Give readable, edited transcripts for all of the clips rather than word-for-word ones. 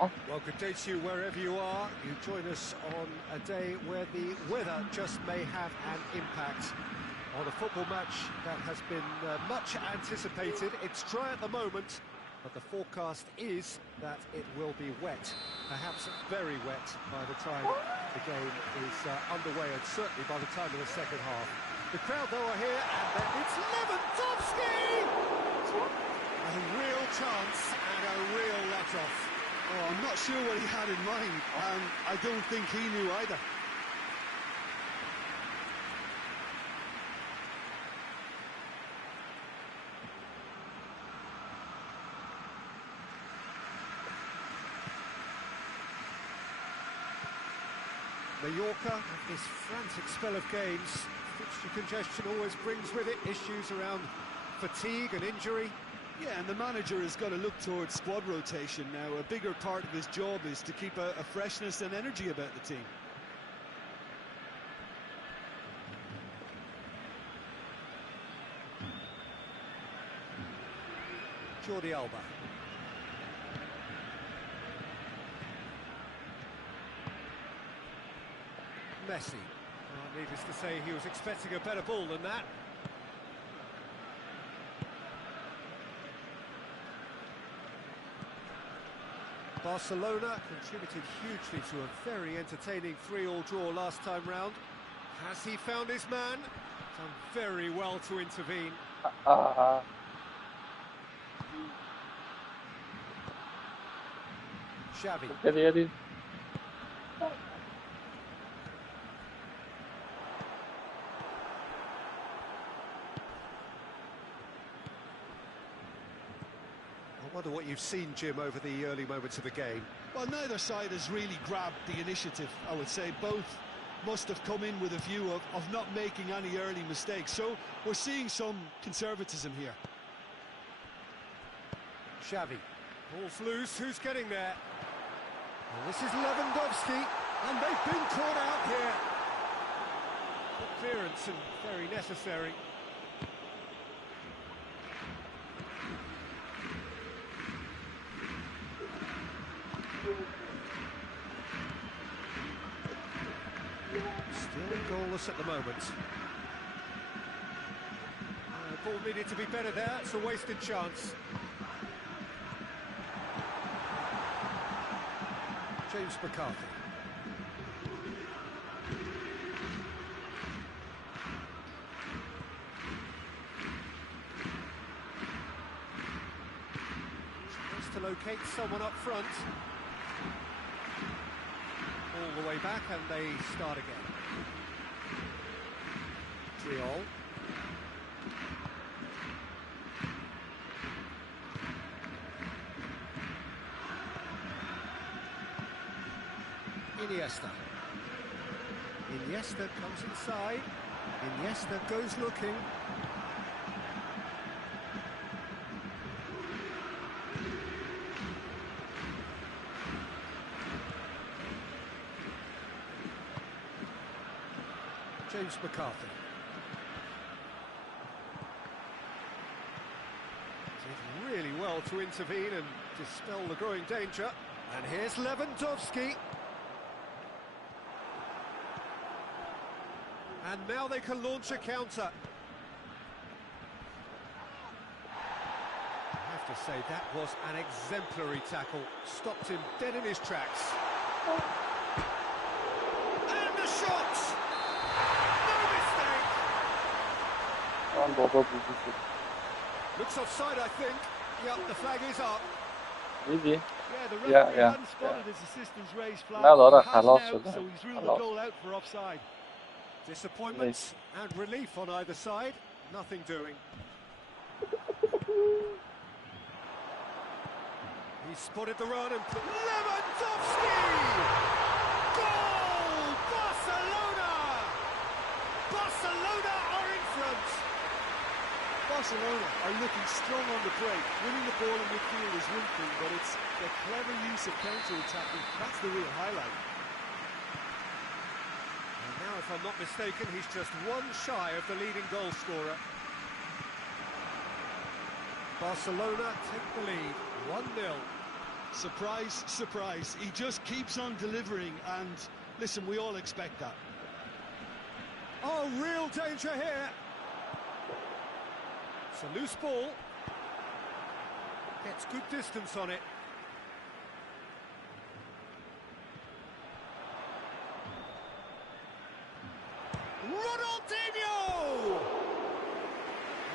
Well, good day to you wherever you are. You join us on a day where the weather just may have an impact on a football match that has been much anticipated. It's dry at the moment, but the forecast is that it will be wet, perhaps very wet by the time the game is underway, and certainly by the time of the second half. The crowd, though, are here, and then it's Lewandowski! A real chance and a real let-off. Oh, I'm not sure what he had in mind, and I don't think he knew either. Mallorca, this frantic spell of games, fixture congestion always brings with it issues around fatigue and injury. Yeah, and the manager has got to look towards squad rotation now. A bigger part of his job is to keep a freshness and energy about the team. Jordi Alba. Messi. Well, needless to say, he was expecting a better ball than that. Barcelona contributed hugely to a very entertaining 3-3 draw last time round. Has he found his man? Done very well to intervene. Xavi. I wonder what you've seen, Jim, over the early moments of the game. Well, neither side has really grabbed the initiative, I would say. Both must have come in with a view of not making any early mistakes. So we're seeing some conservatism here. Xavi. Ball's loose. Who's getting there? Well, this is Lewandowski, and they've been caught out here. Good clearance and very necessary. Still goalless at the moment. Ball needed to be better there. It's a wasted chance. James McCarthy. Supposed to locate someone up front. All the way back, and they start again. Triol. Iniesta comes inside. Iniesta goes looking. James McCarthy. Did really well to intervene and dispel the growing danger. And here's Lewandowski. And now they can launch a counter. I have to say, that was an exemplary tackle. Stopped him dead in his tracks. And a shot! No mistake! Looks offside, I think. Yep, the flag is up. Really? Yeah, the referee hadn't spotted his assistant's raised flag. Allora, He has now, so he's ruled the goal out for offside. Disappointment and relief on either side. Nothing doing. He spotted the run and Lewandowski! Goal! Barcelona! Barcelona are in front. Barcelona are looking strong on the break. Winning the ball in midfield is one thing, but it's the clever use of counter-attacking. That's the real highlight. Now, if I'm not mistaken, he's just one shy of the leading goal scorer. Barcelona take the lead, 1-0. Surprise, surprise. He just keeps on delivering, and listen, we all expect that. Oh, real danger here. It's a loose ball. Gets good distance on it. Ronaldinho!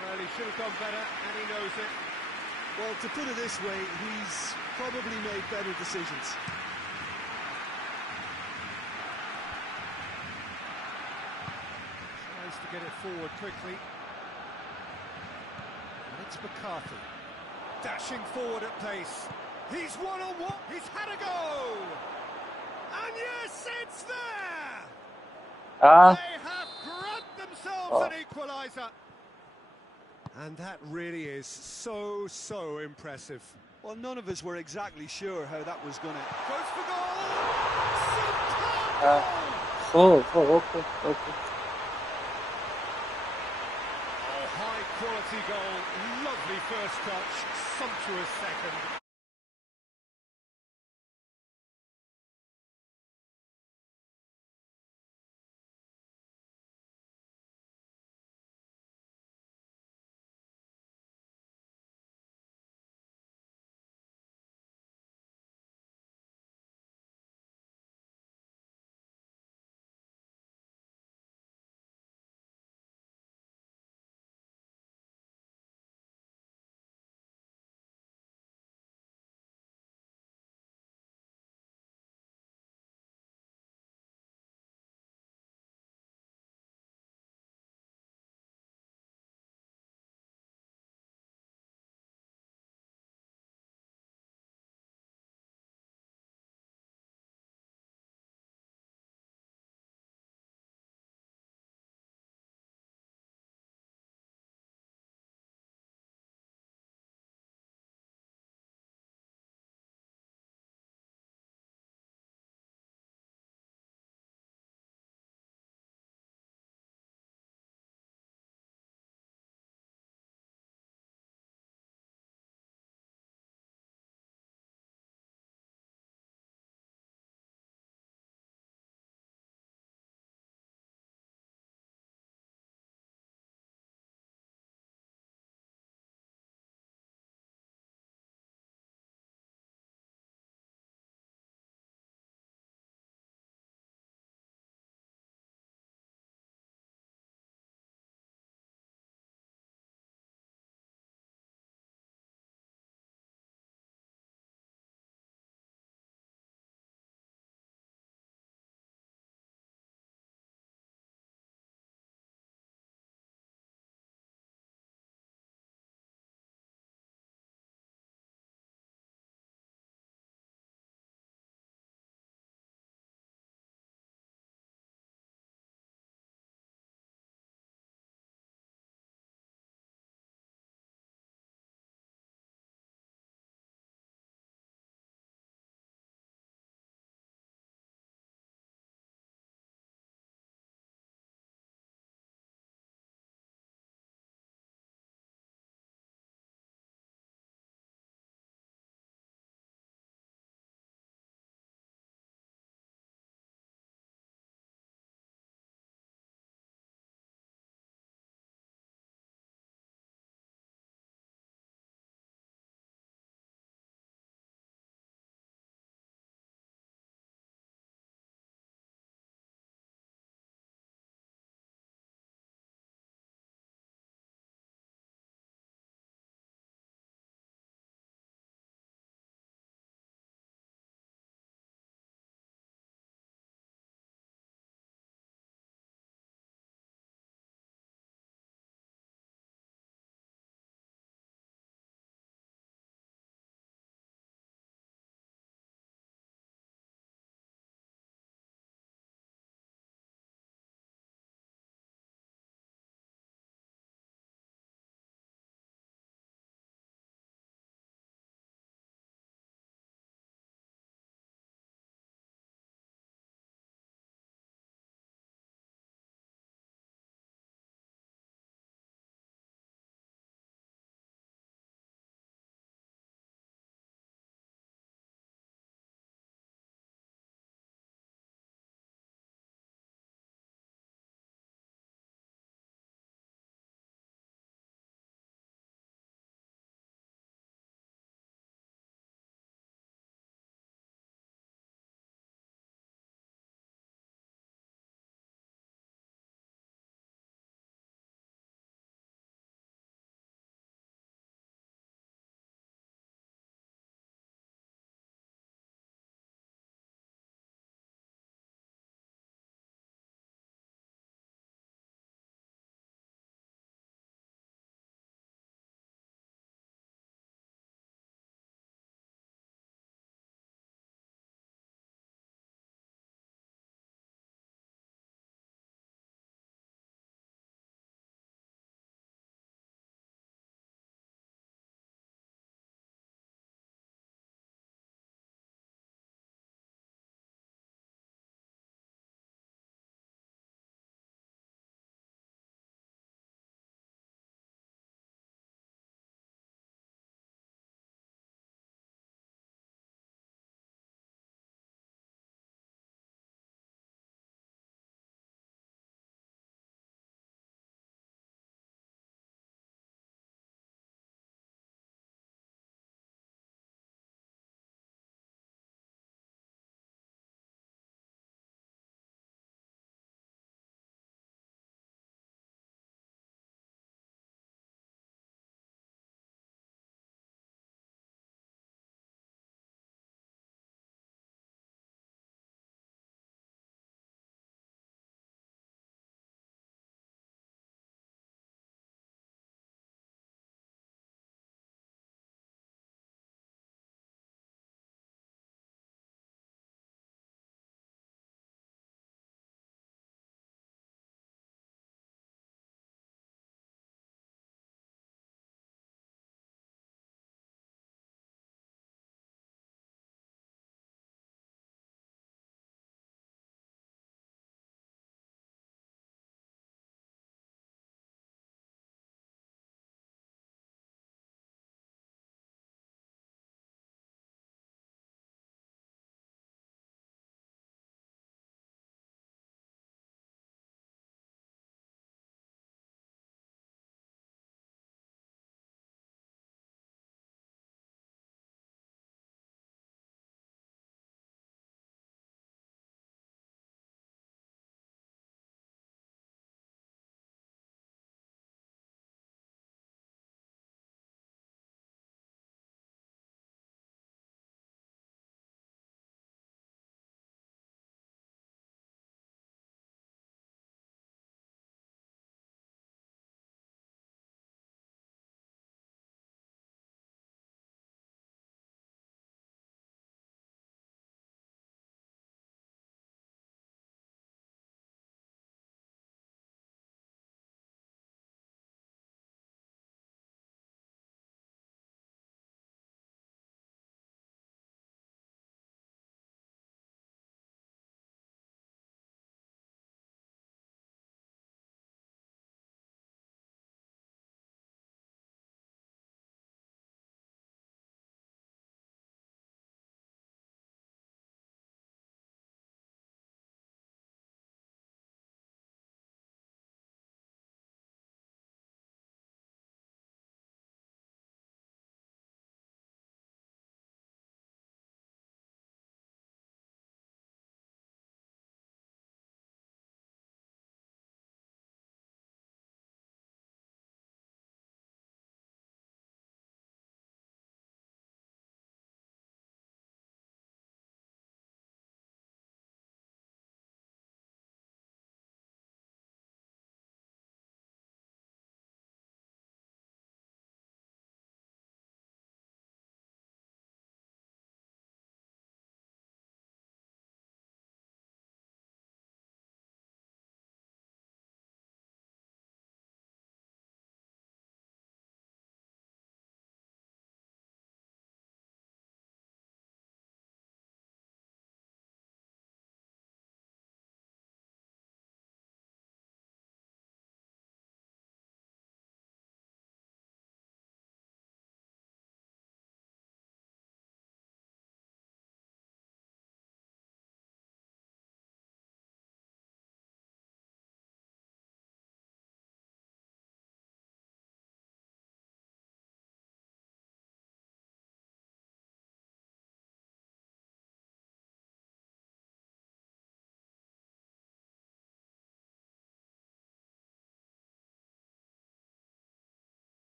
Well, he should have done better, and he knows it. Well, to put it this way, he's probably made better decisions. Tries to get it forward quickly. And it's McCarthy. Dashing forward at pace. He's one-on-one. He's had a go! And yes, it's there! They have grabbed themselves an equaliser. And that really is so impressive. Well, none of us were exactly sure how that was going to... Goes for goal! Superb goal! Oh, high quality goal. Lovely first touch. Sumptuous second.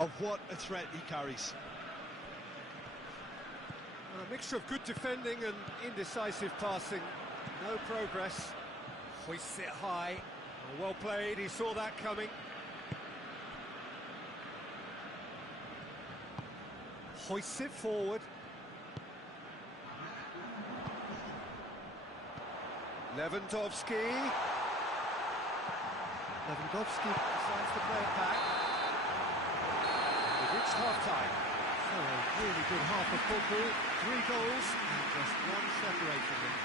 of what a threat he carries. A mixture of good defending and indecisive passing. No progress. Hoists it high. Well played, he saw that coming. Hoists it forward. Lewandowski decides to play it back. We've reached half-time. So a really good half of football. 3 goals and just one separating them.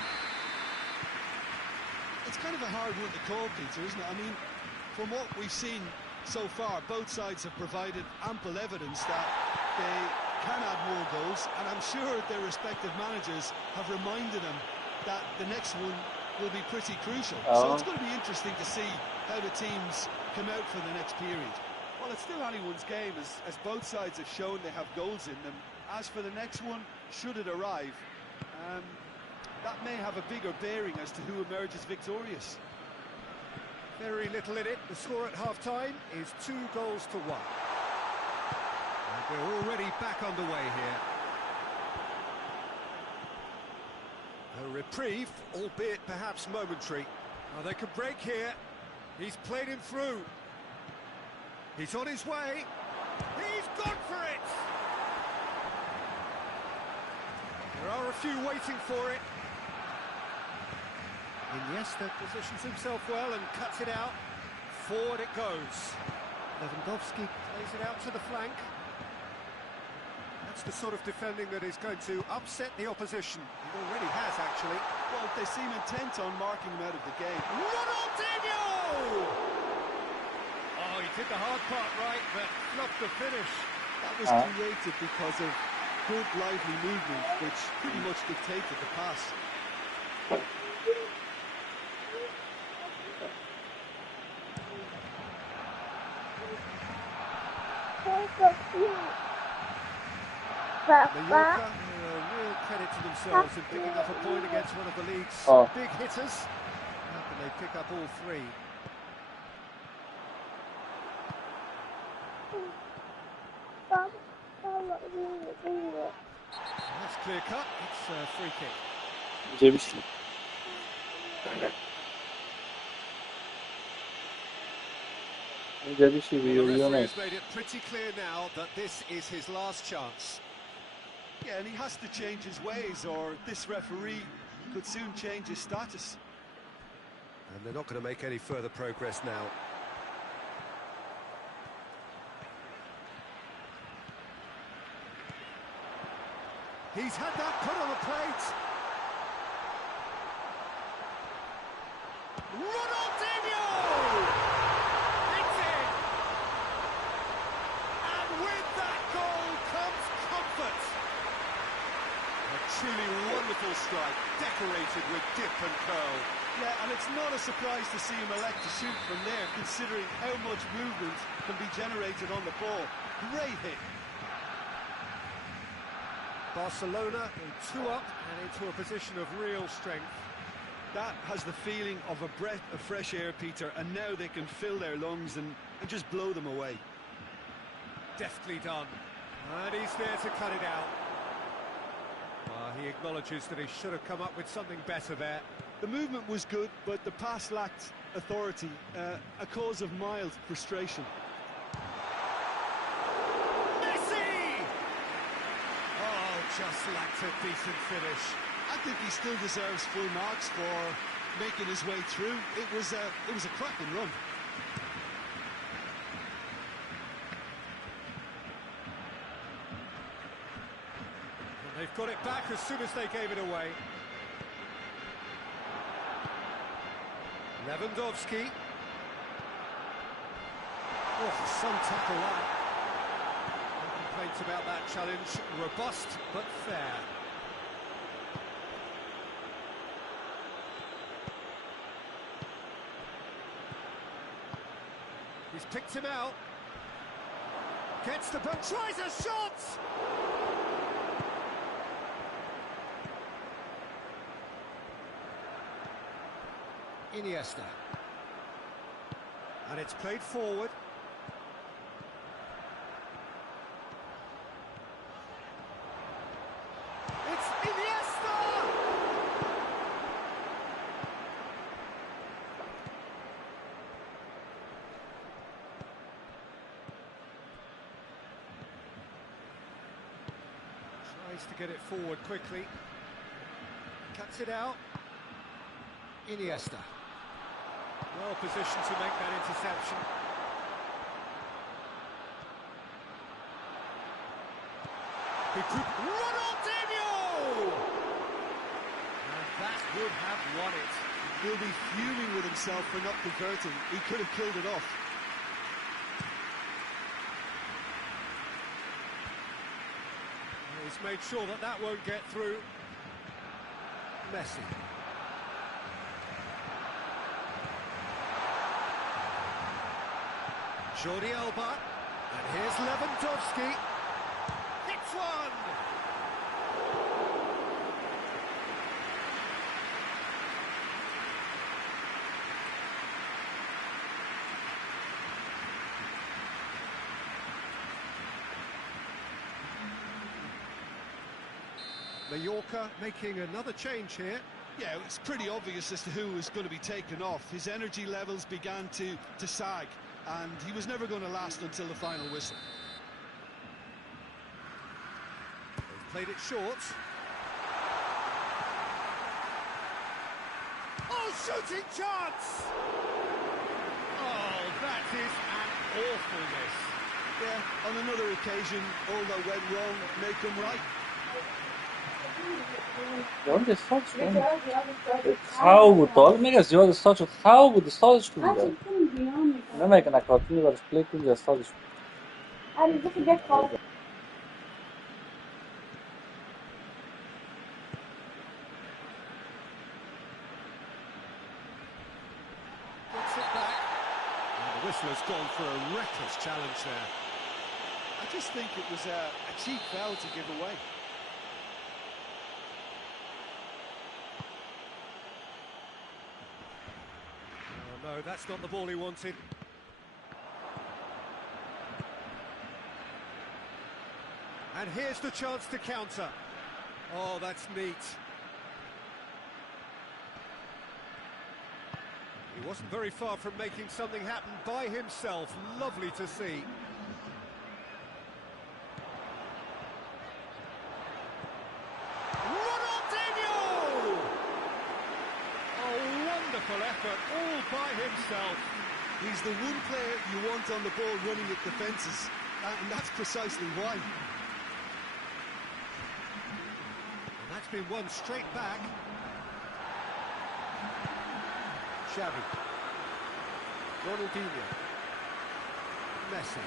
It's kind of a hard one to call, Peter, isn't it? I mean, from what we've seen so far, both sides have provided ample evidence that they can add more goals, and I'm sure their respective managers have reminded them that the next one will be pretty crucial. So it's going to be interesting to see how the teams come out for the next period. Well, it's still anyone's game, as both sides have shown they have goals in them. As for the next one, should it arrive, that may have a bigger bearing as to who emerges victorious. Very little in it. The score at half-time is 2 goals to 1. And we're already back underway here. A reprieve, albeit perhaps momentary. Now they could break here. He's played him through. He's on his way. He's gone for it! There are a few waiting for it. Iniesta positions himself well and cuts it out. Forward it goes. Lewandowski plays it out to the flank. That's the sort of defending that is going to upset the opposition. It already has, actually. Well, they seem intent on marking him out of the game. Ronaldinho! Oh, he did the hard part right, but fluffed the finish. That was created because of good, lively movement, which pretty much dictated the pass. Mallorca, a real credit to themselves in picking up a point against one of the league's big hitters. How can they pick up all 3? That's clear cut. It's a free kick. Gdzie The referee has made it pretty clear now that this is his last chance. Yeah, and he has to change his ways, or this referee could soon change his status. And they're not going to make any further progress now. He's had that put on the plate. Ronaldinho! It's in! And with that goal comes comfort. A truly wonderful strike, decorated with dip and curl. Yeah, and it's not a surprise to see him elect to shoot from there, considering how much movement can be generated on the ball. Great hit. Barcelona go 2 up and into a position of real strength. That has the feeling of a breath of fresh air, Peter, and now they can fill their lungs and just blow them away. Deftly done. And he's there to cut it out. He acknowledges that he should have come up with something better there. The movement was good, but the pass lacked authority, a cause of mild frustration. Just lacked a decent finish. I think he still deserves full marks for making his way through. It was a cracking run. And they've got it back as soon as they gave it away. Lewandowski. Oh, some tackle that. Complaints about that challenge. Robust, but fair. He's picked him out. Gets the ball, tries a shot! Iniesta. And it's played forward. Iniesta! Tries to get it forward quickly. Cuts it out. Iniesta. Well positioned to make that interception. Ronaldinho! And that would have won it. He'll be fuming with himself for not converting. He could have killed it off. He's made sure that that won't get through. Messi. Jordi Alba. And here's Lewandowski. Hits one! Mallorca making another change here. Yeah, it's pretty obvious as to who was going to be taken off. His energy levels began to sag, and he was never going to last until the final whistle. They've played it short. Oh, shooting chance! Oh, that is an awful miss. Yeah, on another occasion, all that went wrong, make them right. Ovdje je sočko. Haugu to, mi ga si ovdje sočko, haugu da sočko vidio. Nemoj ga nakon ti moraš kliknuti da sočko. Gets it back. And the whistler's gone for a reckless challenge there. I just think it was a cheap foul to give away. No, that's not the ball he wanted. And here's the chance to counter. Oh, that's neat. He wasn't very far from making something happen by himself. Lovely to see. Effort all by himself. He's the one player you want on the ball running at defences, and that's precisely why. And that's been won straight back. Xavi. Ronaldinho. Messi.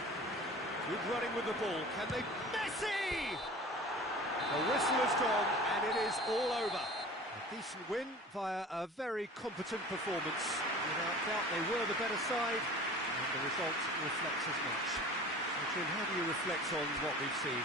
Good running with the ball. Can they... Messi! The whistle has gone, and it is all over. A decent win via a very competent performance. Without doubt, they were the better side, and the result reflects as much. So, Jim, how do you reflect on what we've seen?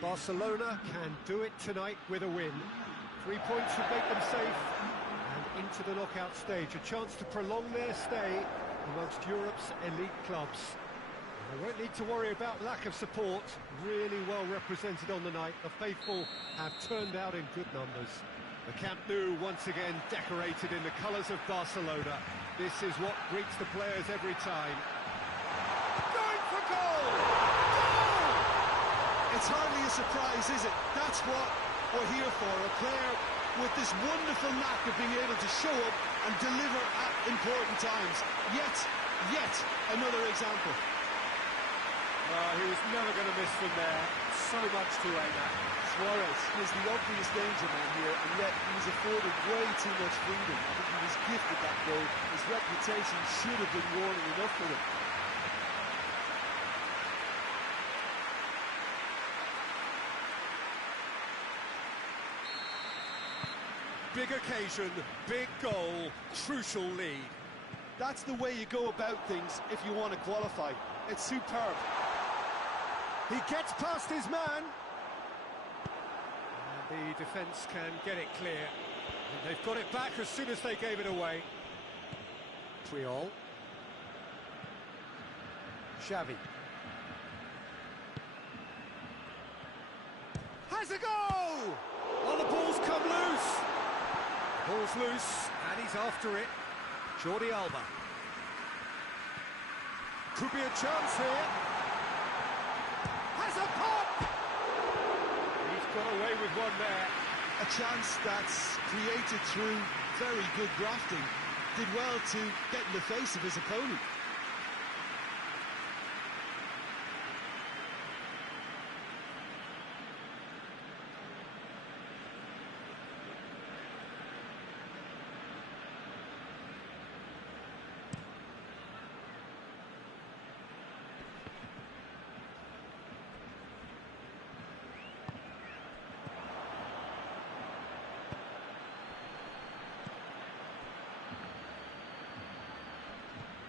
Barcelona can do it tonight with a win. 3 points would make them safe and into the knockout stage. A chance to prolong their stay amongst Europe's elite clubs. They won't need to worry about lack of support. Really well represented on the night. The faithful have turned out in good numbers. The Camp Nou once again decorated in the colours of Barcelona. This is what greets the players every time. Going for goal! Goal! It's hardly a surprise, is it? That's what we're here for, a player with this wonderful knack of being able to show up and deliver at important times. Yet another example. He was never going to miss from there. So much to aim at. Suarez is the obvious danger man here, and yet he was afforded way too much freedom. I think he was gifted that goal. His reputation should have been warning enough for him. Big occasion, big goal, crucial lead. That's the way you go about things if you want to qualify. It's superb. He gets past his man. And the defence can get it clear. And they've got it back as soon as they gave it away. Triol. Xavi. Has a go! Oh, the ball's come loose. The ball's loose, and he's after it. Jordi Alba. Could be a chance here. Has a pop! He's got away with one there. A chance that's created through very good grafting. Did well to get in the face of his opponent.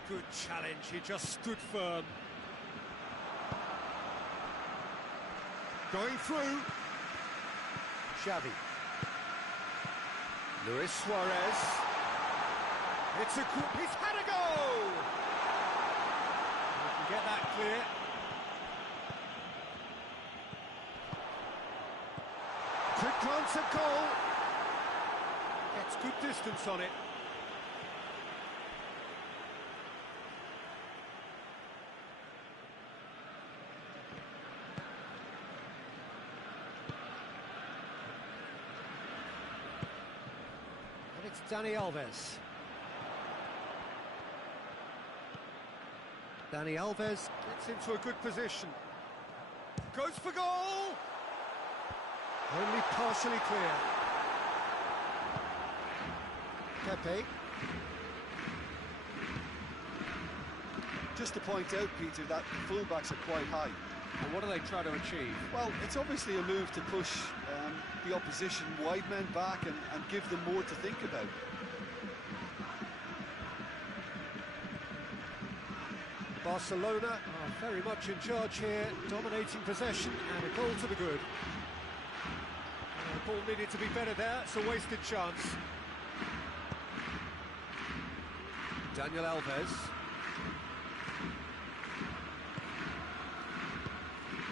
Good challenge, he just stood firm. Going through. Xavi. Luis Suarez. It's a good... He's had a go! We can get that clear. Quick glance at goal. Gets good distance on it. It's Dani Alves. Dani Alves gets into a good position. Goes for goal! Only partially clear. Pepe. Just to point out, Peter, that the fullbacks are quite high. And what are they trying to achieve? Well, it's obviously a move to push the opposition wide men back and give them more to think about. Barcelona are very much in charge here, dominating possession and a goal to the good. The ball needed to be better there, it's a wasted chance. Daniel Alves.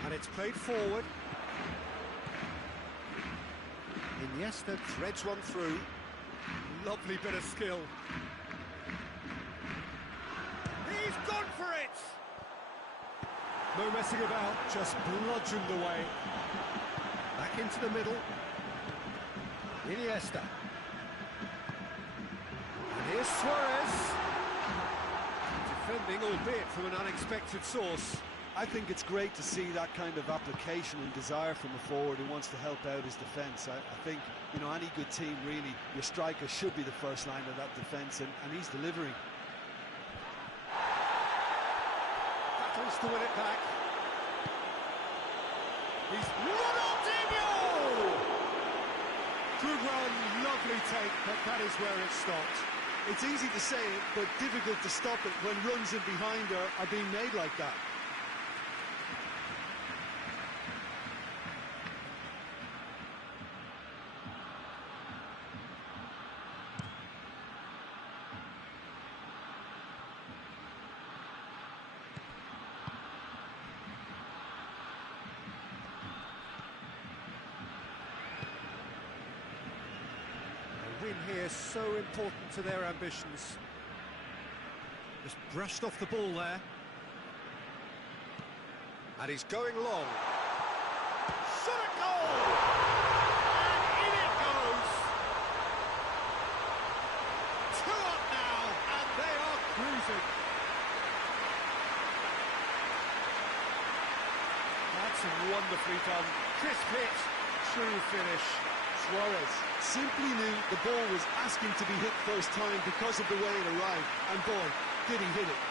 And it's played forward. Iniesta threads one through. Lovely bit of skill. He's gone for it! No messing about, just bludgeoned away. Back into the middle. Iniesta. And here's Suarez. Defending, albeit from an unexpected source. I think it's great to see that kind of application and desire from a forward who wants to help out his defence. I think, you know, any good team, really, your striker should be the first line of that defence, and he's delivering. Battles to win it back. He's Ronaldinho! Good run, lovely take, but that is where it stopped. It's easy to say it, but difficult to stop it when runs in behind are being made like that. Win here so important to their ambitions. Just brushed off the ball there. And he's going long. shot at goal! And in it goes! 2 up now, and they are cruising. That's wonderfully done. Crisp hit, true finish. Suarez simply knew the ball was asking to be hit first time because of the way it arrived, and boy, did he hit it.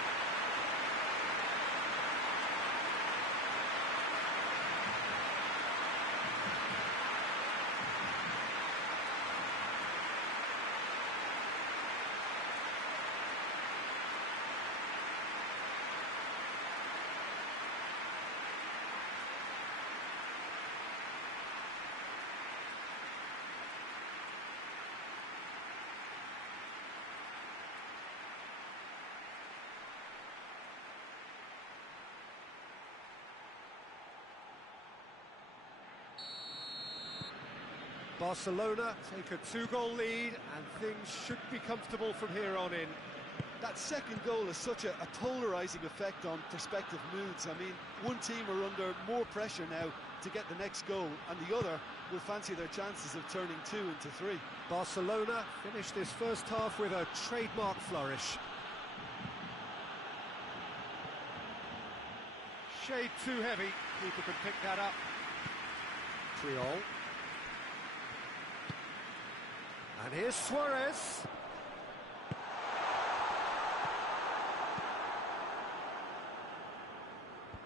Barcelona take a 2-goal lead, and things should be comfortable from here on in. That second goal has such a polarising effect on prospective moods. I mean, one team are under more pressure now to get the next goal, and the other will fancy their chances of turning 2 into 3. Barcelona finished this first half with a trademark flourish. Shade too heavy, keeper can pick that up. Triol. And here's Suarez.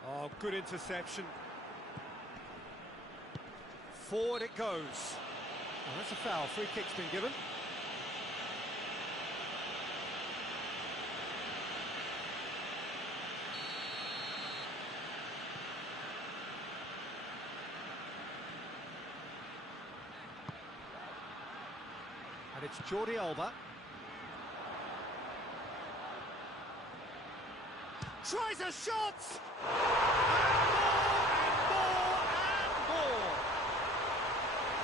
Oh, good interception. Forward it goes. Oh, that's a foul. Free kick's been given. And it's Jordi Alba. Tries a shot! And more!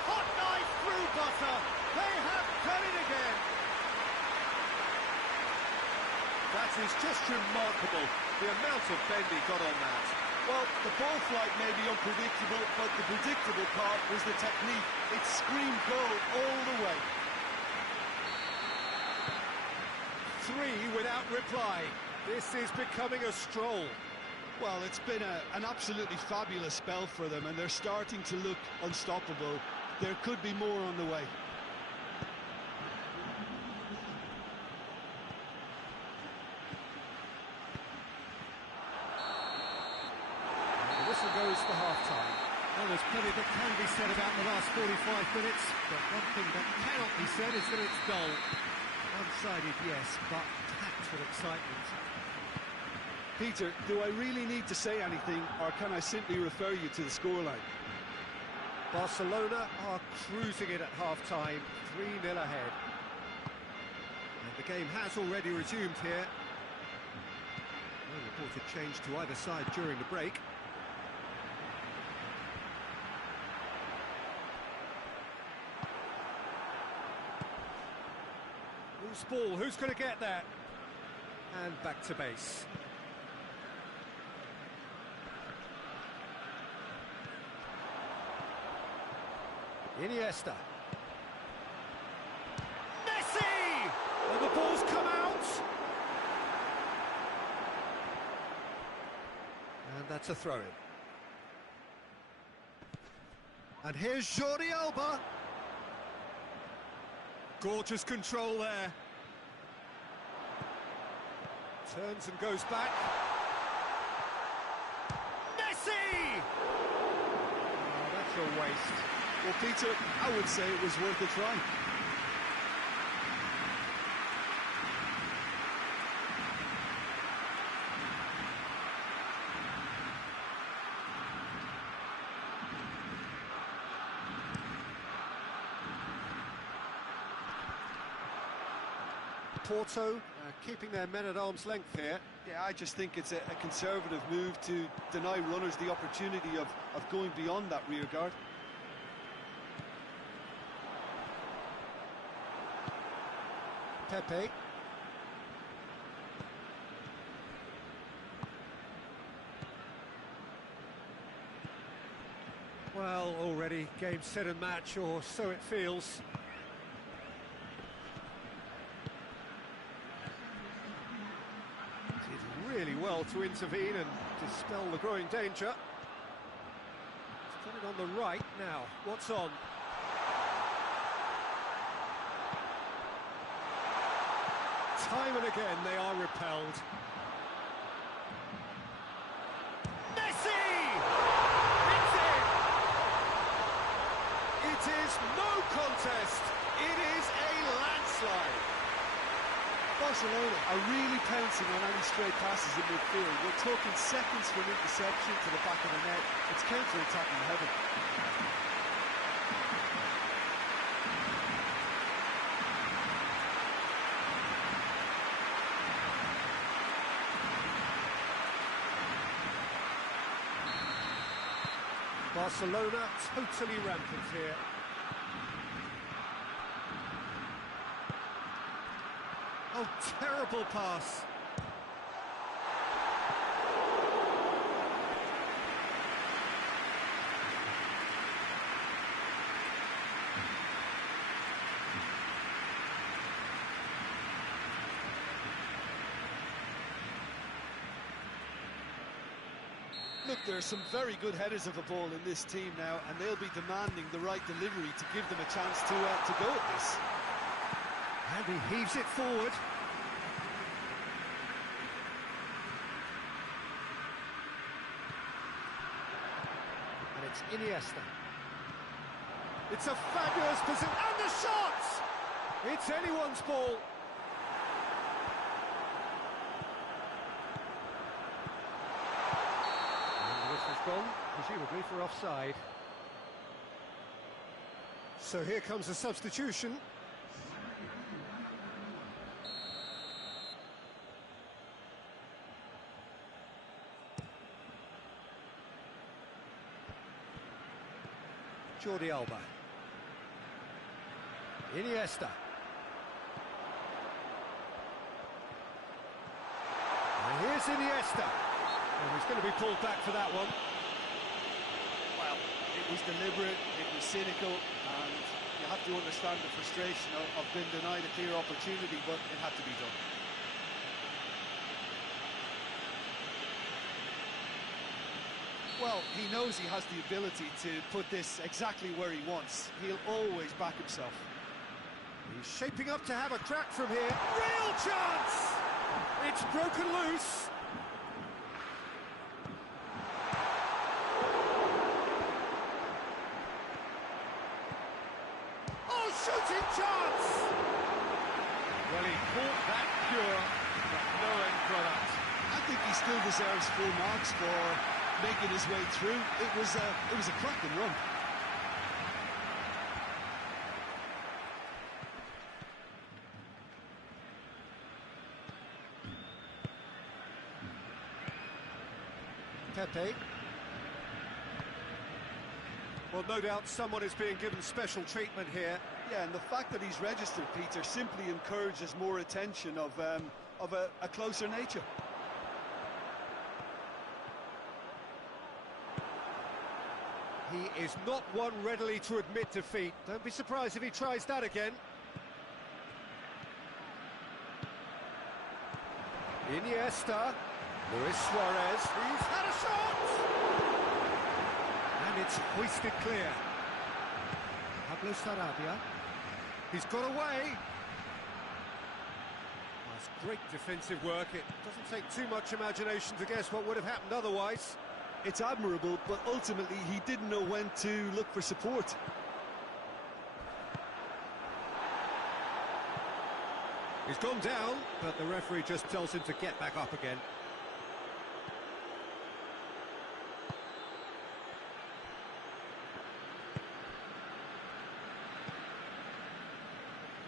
Hot knife through butter. They have done it again. That is just remarkable, the amount of bend he got on that. Well, the ball flight may be unpredictable, but the predictable part was the technique. It screamed goal all the way. 3 without reply. This is becoming a stroll. Well, it's been an absolutely fabulous spell for them, and they're starting to look unstoppable. There could be more on the way. And the whistle goes for half-time. Well, there's plenty that can be said about the last 45 minutes, but one thing that cannot be said is that it's dull. One-sided, yes, but packed with excitement. Peter, do I really need to say anything, or can I simply refer you to the scoreline? Barcelona are cruising it at half-time, 3-0 ahead. And the game has already resumed here. No reported change to either side during the break. Loose ball, who's going to get that? And back to base. Iniesta. Messi! And the ball's come out! And that's a throw-in. And here's Jordi Alba. Gorgeous control there. Turns and goes back. Messi! Oh, that's a waste. Well, Peter, I would say it was worth a try. Porto keeping their men at arm's length here. Yeah, I just think it's a conservative move to deny runners the opportunity of going beyond that rear guard. Pepe. Well, already game, set and match, or so it feels. Did really well to intervene and dispel the growing danger. Let's put it on the right now. What's on? Time and again they are repelled. Messi! It's in! It is no contest. It is a landslide. Barcelona are really pouncing on any stray passes in midfield. We're talking seconds from interception to the back of the net. It's counter-attacking heaven. Barcelona totally rampant here. Oh, terrible pass. Look, there are some very good headers of a ball in this team now, and they'll be demanding the right delivery to give them a chance to go at this. And he heaves it forward. And it's Iniesta. It's a fabulous position, and the shot! It's anyone's ball. Gone, presumably for offside. So here comes a substitution. Jordi Alba. Iniesta. And here's Iniesta. And he's going to be pulled back for that one. It was deliberate, it was cynical, and you have to understand the frustration of being denied a clear opportunity, but it had to be done. Well, he knows he has the ability to put this exactly where he wants. He'll always back himself. He's shaping up to have a crack from here. Real chance! It's broken loose. Shooting chance! Well, he caught that pure, but no end product. I think he still deserves full marks for making his way through. It was a cracking run. Pepe. Well, no doubt someone is being given special treatment here. Yeah, and the fact that he's registered, Peter, simply encourages more attention of a closer nature. He is not one readily to admit defeat. Don't be surprised if he tries that again. Iniesta. Luis Suarez. He's had a shot! And it's hoisted clear. Pablo Sarabia. He's got away. That's great defensive work. It doesn't take too much imagination to guess what would have happened otherwise. It's admirable, but ultimately he didn't know when to look for support. He's gone down, but the referee just tells him to get back up again.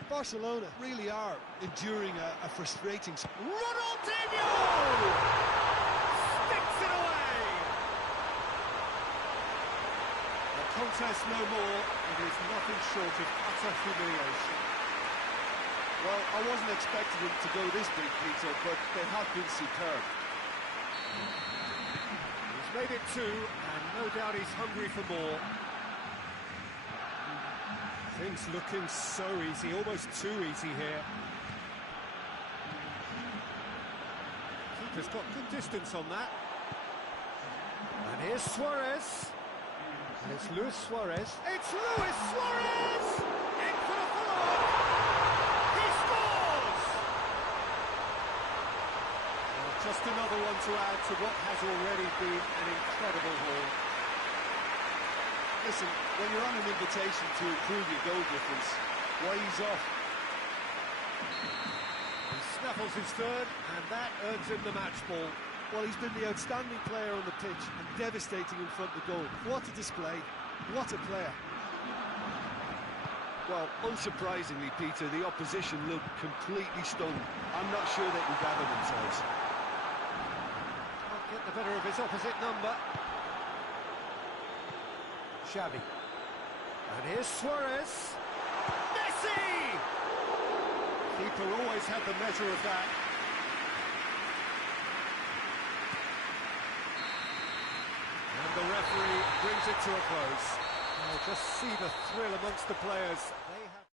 Barcelona really are enduring a frustrating... Ronaldinho! Sticks it away! A contest no more. It is nothing short of utter humiliation. Well, I wasn't expecting them to go this big, Peter, but they have been superb. He's made it two, and No doubt he's hungry for more. Things looking so easy, almost too easy here. Keeper's got good distance on that. And here's Suarez. And it's Luis Suarez. It's Luis Suarez! In for the follow-up! He scores! Well, just another one to add to what has already been an incredible haul. Listen, when you're on an invitation to improve your goal difference, why ease off? He snaffles his third, and that earns him the match ball. Well, he's been the outstanding player on the pitch and devastating in front of the goal. What a display, what a player. Well, unsurprisingly, Peter, the opposition looked completely stunned. I'm not sure they can gather themselves. Can't get the better of his opposite number. Xavi. And here's Suarez. Messi! Keeper always had the measure of that. And the referee brings it to a close. Just see the thrill amongst the players. They have...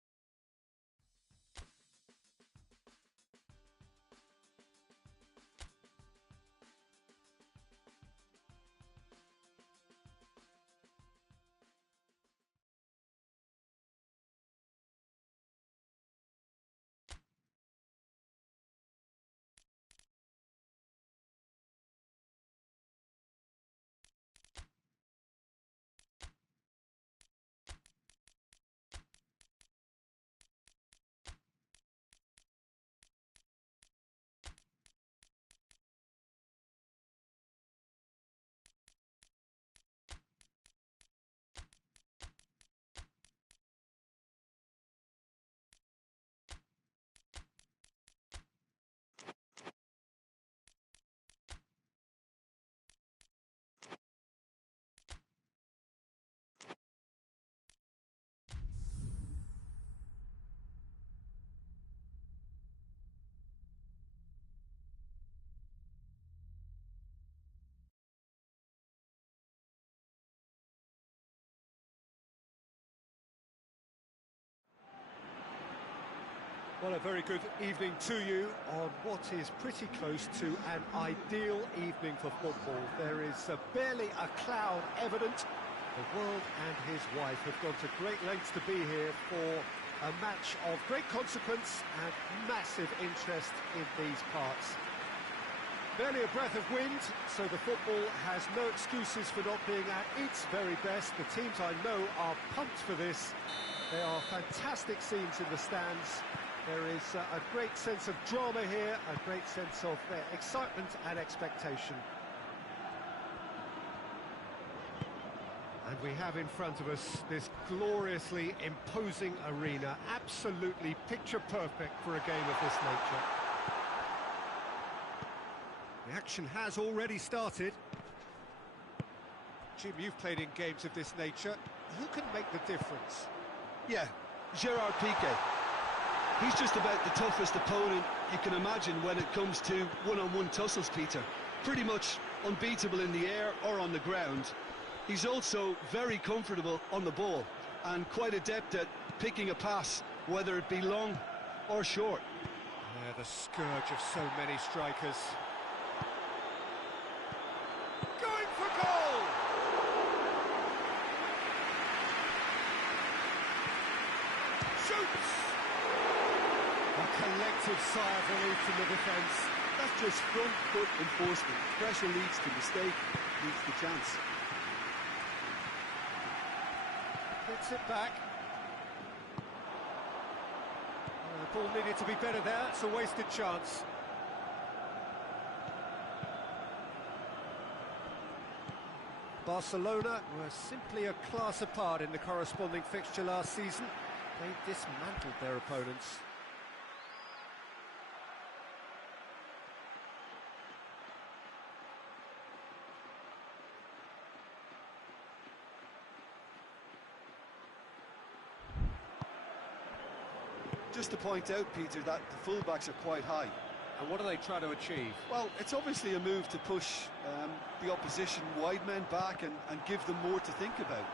Well, a very good evening to you on what is pretty close to an ideal evening for football. There is barely a cloud evident. The world and his wife have gone to great lengths to be here for a match of great consequence and massive interest in these parts. Barely a breath of wind, so the football has no excuses for not being at its very best. The teams I know are pumped for this. There are fantastic scenes in the stands. There is a great sense of drama here, a great sense of excitement and expectation. And we have in front of us this gloriously imposing arena, absolutely picture perfect for a game of this nature. The action has already started. Jim, you've played in games of this nature. Who can make the difference? Yeah, Gerard Piqué. He's just about the toughest opponent you can imagine when it comes to one-on-one tussles, Peter. Pretty much unbeatable in the air or on the ground. He's also very comfortable on the ball and quite adept at picking a pass, whether it be long or short. Yeah, the scourge of so many strikers. Going for goal! Shoots! A collective sigh of relief from the defence. That's just front foot enforcement. Pressure leads to mistake, leads to chance. Gets it back. The ball needed to be better there. It's a wasted chance. Barcelona were simply a class apart in the corresponding fixture last season. They dismantled their opponents. Just to point out, Peter, that the fullbacks are quite high. And what are they trying to achieve? Well, it's obviously a move to push the opposition wide men back and give them more to think about.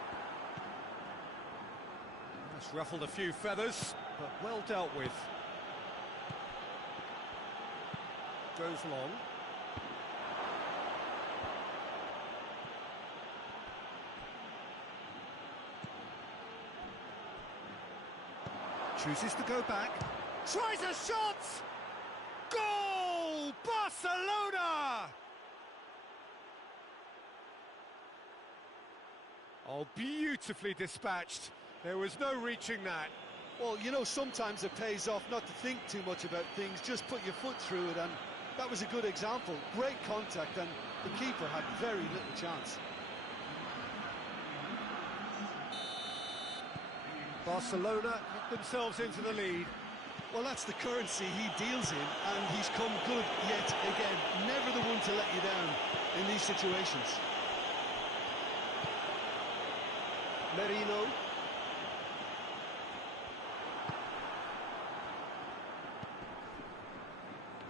That's ruffled a few feathers, but well dealt with. Goes long. Chooses to go back. Tries a shot! Goal! Barcelona! Oh, beautifully dispatched. There was no reaching that. Well, you know, sometimes it pays off not to think too much about things, just put your foot through it, and that was a good example. Great contact, and the keeper had very little chance. Barcelona get themselves into the lead. Well, that's the currency he deals in, and he's come good yet again. Never the one to let you down in these situations. Merino.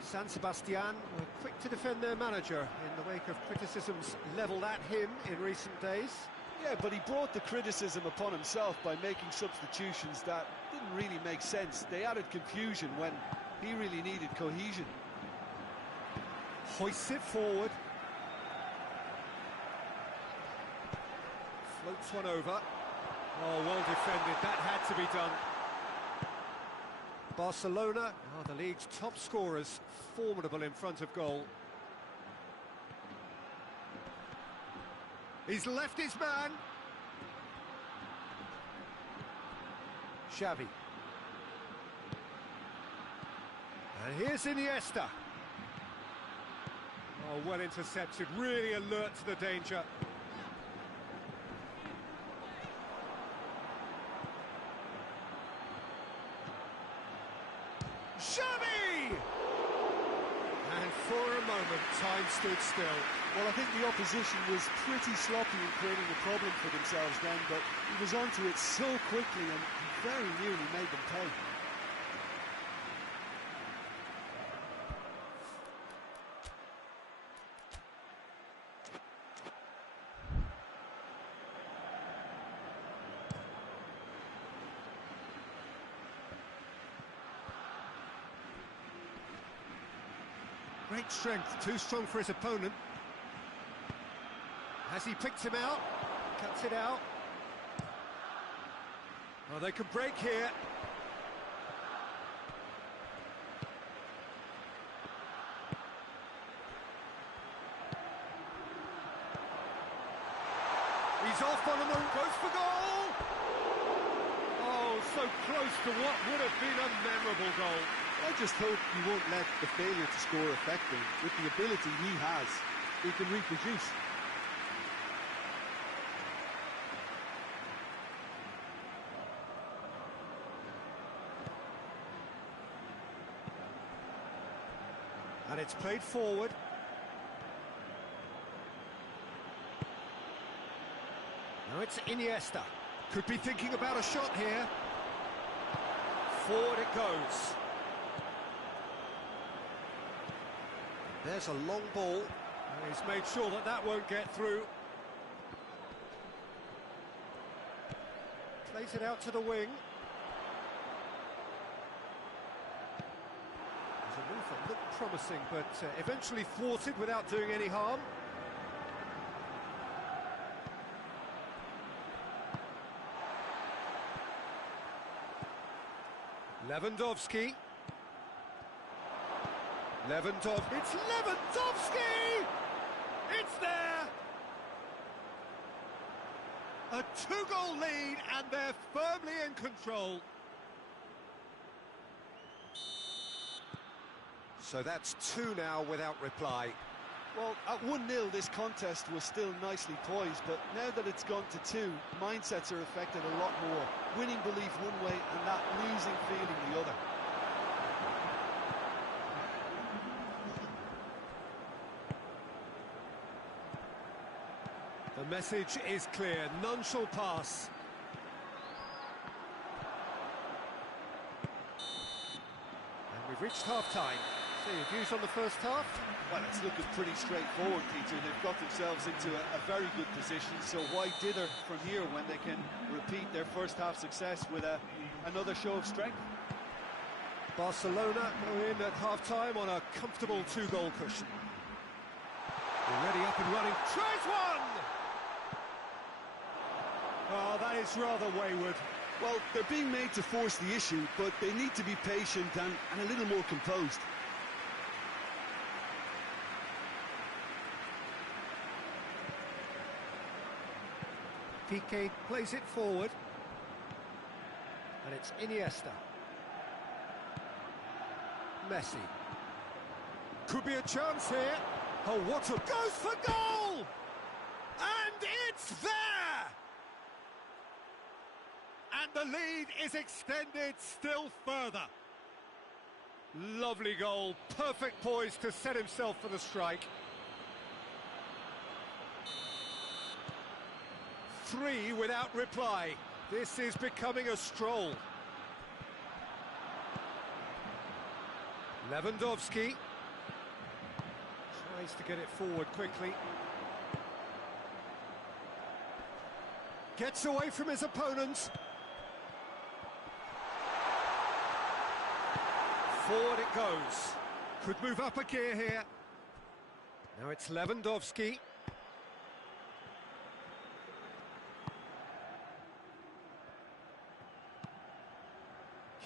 San Sebastian were quick to defend their manager in the wake of criticisms levelled at him in recent days. Yeah, but he brought the criticism upon himself by making substitutions that didn't really make sense. They added confusion when he really needed cohesion. Hoists it forward. Floats one over. Oh, well defended. That had to be done. Barcelona are the league's top scorers, formidable in front of goal. He's left his man. Xavi. And here's Iniesta. Oh, well intercepted, really alert to the danger. Xavi! And for a moment, time stood still. Well, I think the opposition was pretty sloppy in creating a problem for themselves then, but he was onto it so quickly and very nearly made them pay. Great strength, too strong for his opponent. Has he picked him out? Cuts it out. Oh, they could break here. He's off on a move, goes for goal! Oh, so close to what would have been a memorable goal. I just hope he won't let the failure to score affect him. With the ability he has, he can reproduce. And it's played forward. Now it's Iniesta. Could be thinking about a shot here. Forward it goes. There's a long ball. And he's made sure that that won't get through. Plays it out to the wing. There's a move that looked promising, but eventually thwarted without doing any harm. Lewandowski. It's Lewandowski! It's there! A two-goal lead, and they're firmly in control. So that's two now without reply. Well, at 1-0 this contest was still nicely poised, but now that it's gone to 2, mindsets are affected a lot more. Winning belief one way and that losing feeling the other. The message is clear, none shall pass. And we've reached half-time. So your views on the first half? Well, it's looking pretty straightforward, Peter. They've got themselves into a very good position, so why dither from here when they can repeat their first half success with another show of strength? Barcelona go in at half-time on a comfortable 2-goal cushion. Already up and running, tries one! Oh, that is rather wayward. Well, they're being made to force the issue, but they need to be patient and a little more composed. Piqué plays it forward. And it's Iniesta. Messi. Could be a chance here. Oh, what a... Goes for goal! And it's there! And the lead is extended still further. Lovely goal. Perfect poise to set himself for the strike. 3 without reply. This is becoming a stroll. Lewandowski tries to get it forward quickly. Gets away from his opponents. Forward it goes. Could move up a gear here. Now it's Lewandowski.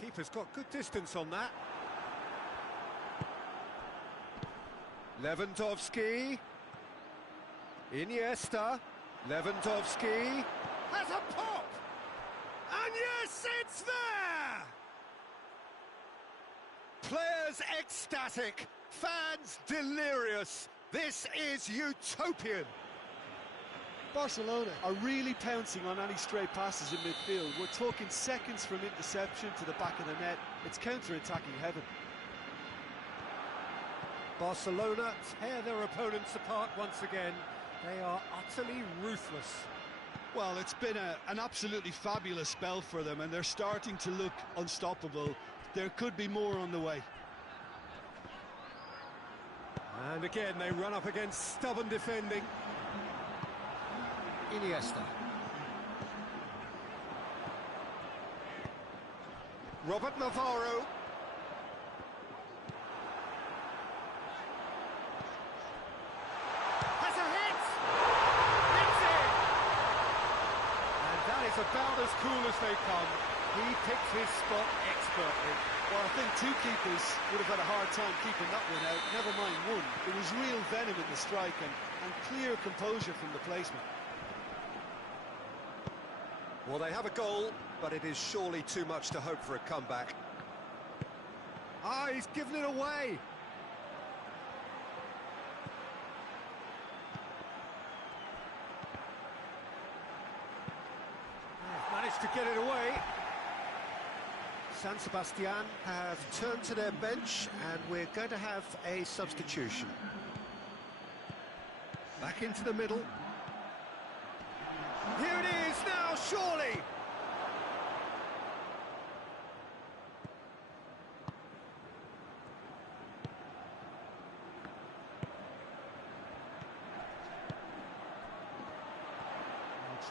Keeper's got good distance on that. Lewandowski. Iniesta. Lewandowski. Has a pop! And yes, it's there! Players ecstatic. Fans delirious. This is utopian. Barcelona are really pouncing on any stray passes in midfield. We're talking seconds from interception to the back of the net. It's counter-attacking heaven. Barcelona tear their opponents apart once again. They are utterly ruthless. Well, it's been an absolutely fabulous spell for them, and they're starting to look unstoppable. There could be more on the way. And again, they run up against stubborn defending. Iniesta. Robert Navarro. Has a hit! It's in! And that is about as cool as they come. He picked his spot expertly. Well, I think two keepers would have had a hard time keeping that one out, never mind one. There was real venom in the strike and clear composure from the placement. Well, they have a goal, but it is surely too much to hope for a comeback. Ah, he's given it away. Managed to get it away. San Sebastian have turned to their bench, and we're going to have a substitution. Back into the middle. Here it is now, surely!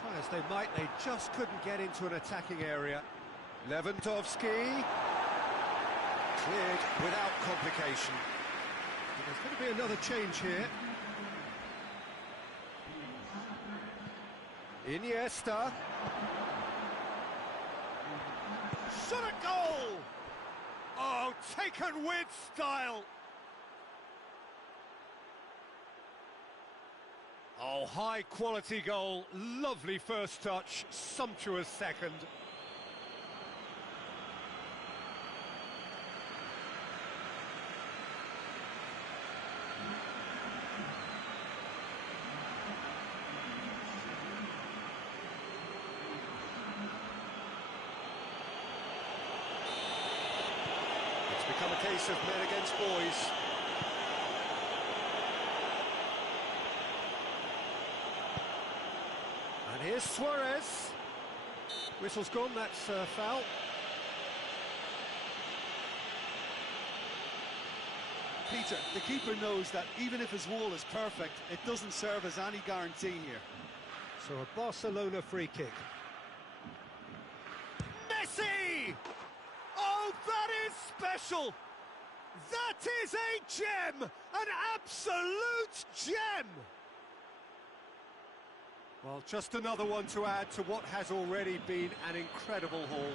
Try as they might, they just couldn't get into an attacking area. Lewandowski. Cleared without complication. But there's going to be another change here. Iniesta. Shot a goal! Oh, taken with style! Oh, high quality goal, lovely first touch, sumptuous second. Become a case of men against boys. And here's Suarez. Whistle's gone, that's foul. Peter, the keeper knows that even if his wall is perfect, it doesn't serve as any guarantee here. So a Barcelona free kick. Messi! Oh, that is special! That is a gem! An absolute gem! Well, just another one to add to what has already been an incredible haul.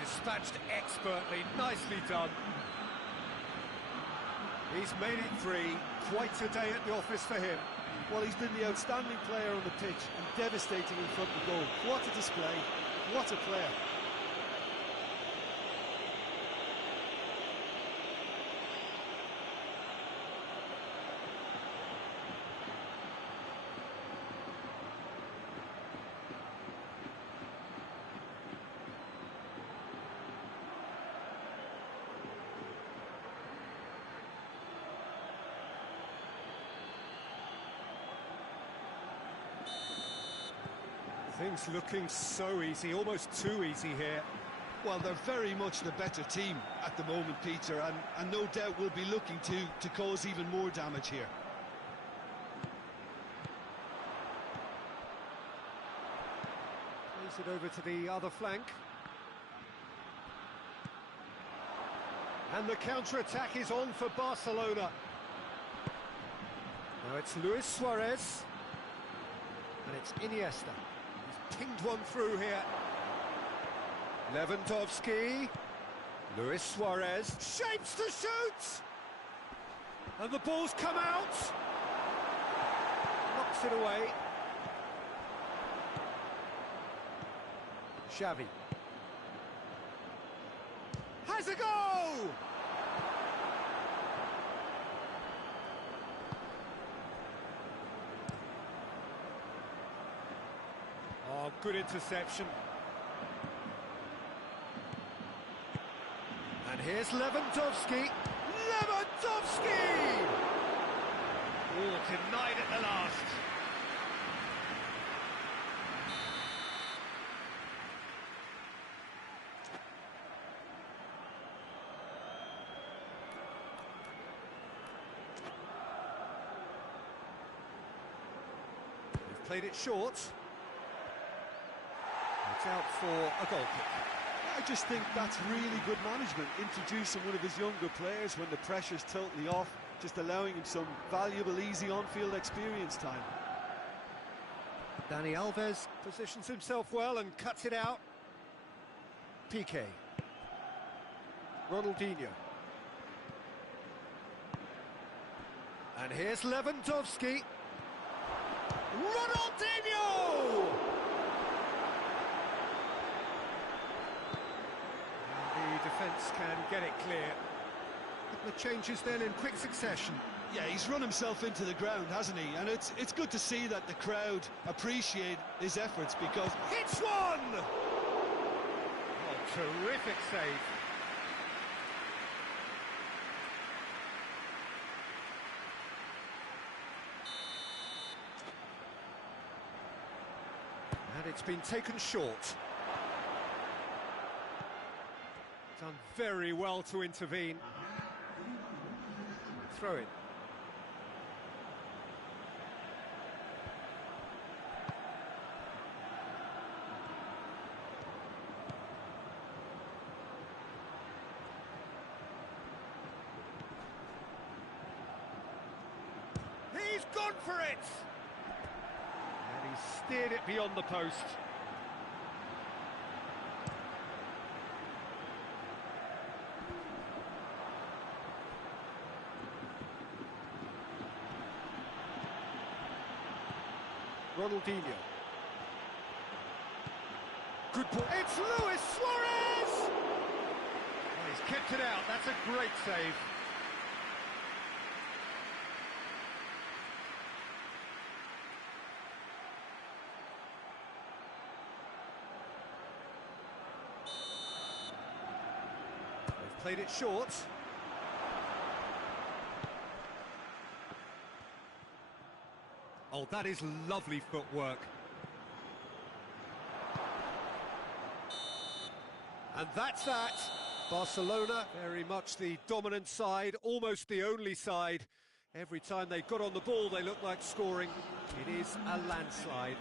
Dispatched expertly, nicely done. He's made it three, quite a day at the office for him. Well, he's been the outstanding player on the pitch and devastating in front of goal. What a display, what a player. Things looking so easy, almost too easy here. Well, they're very much the better team at the moment, Peter, and no doubt will be looking to cause even more damage here. Plays it over to the other flank. And the counter-attack is on for Barcelona. Now it's Luis Suarez. And it's Iniesta. Pinged one through here. Lewandowski. Luis Suarez shapes to shoot. And the ball's come out. Knocks it away. Xavi. Has a go! Oh, good interception. And here's Lewandowski. Lewandowski! Oh, denied at the last. They've played it short. It's out for a goal kick. I just think that's really good management, introducing one of his younger players when the pressure's totally off, just allowing him some valuable, easy on-field experience time. Dani Alves positions himself well and cuts it out. Piqué. Ronaldinho. And here's Lewandowski. Ronaldinho! The defence can get it clear. The changes then in quick succession. Yeah, he's run himself into the ground, hasn't he? And it's good to see that the crowd appreciate his efforts because... Hits one! Oh, terrific save. And it's been taken short. Done very well to intervene. Throw it. He's gone for it! And he's steered it beyond the post. Ronaldinho. Good ball. It's Luis Suarez! Well, he's kept it out. That's a great save. They've played it short. Oh, that is lovely footwork. And that's that. Barcelona, very much the dominant side, almost the only side. Every time they got on the ball, they looked like scoring. It is a landslide.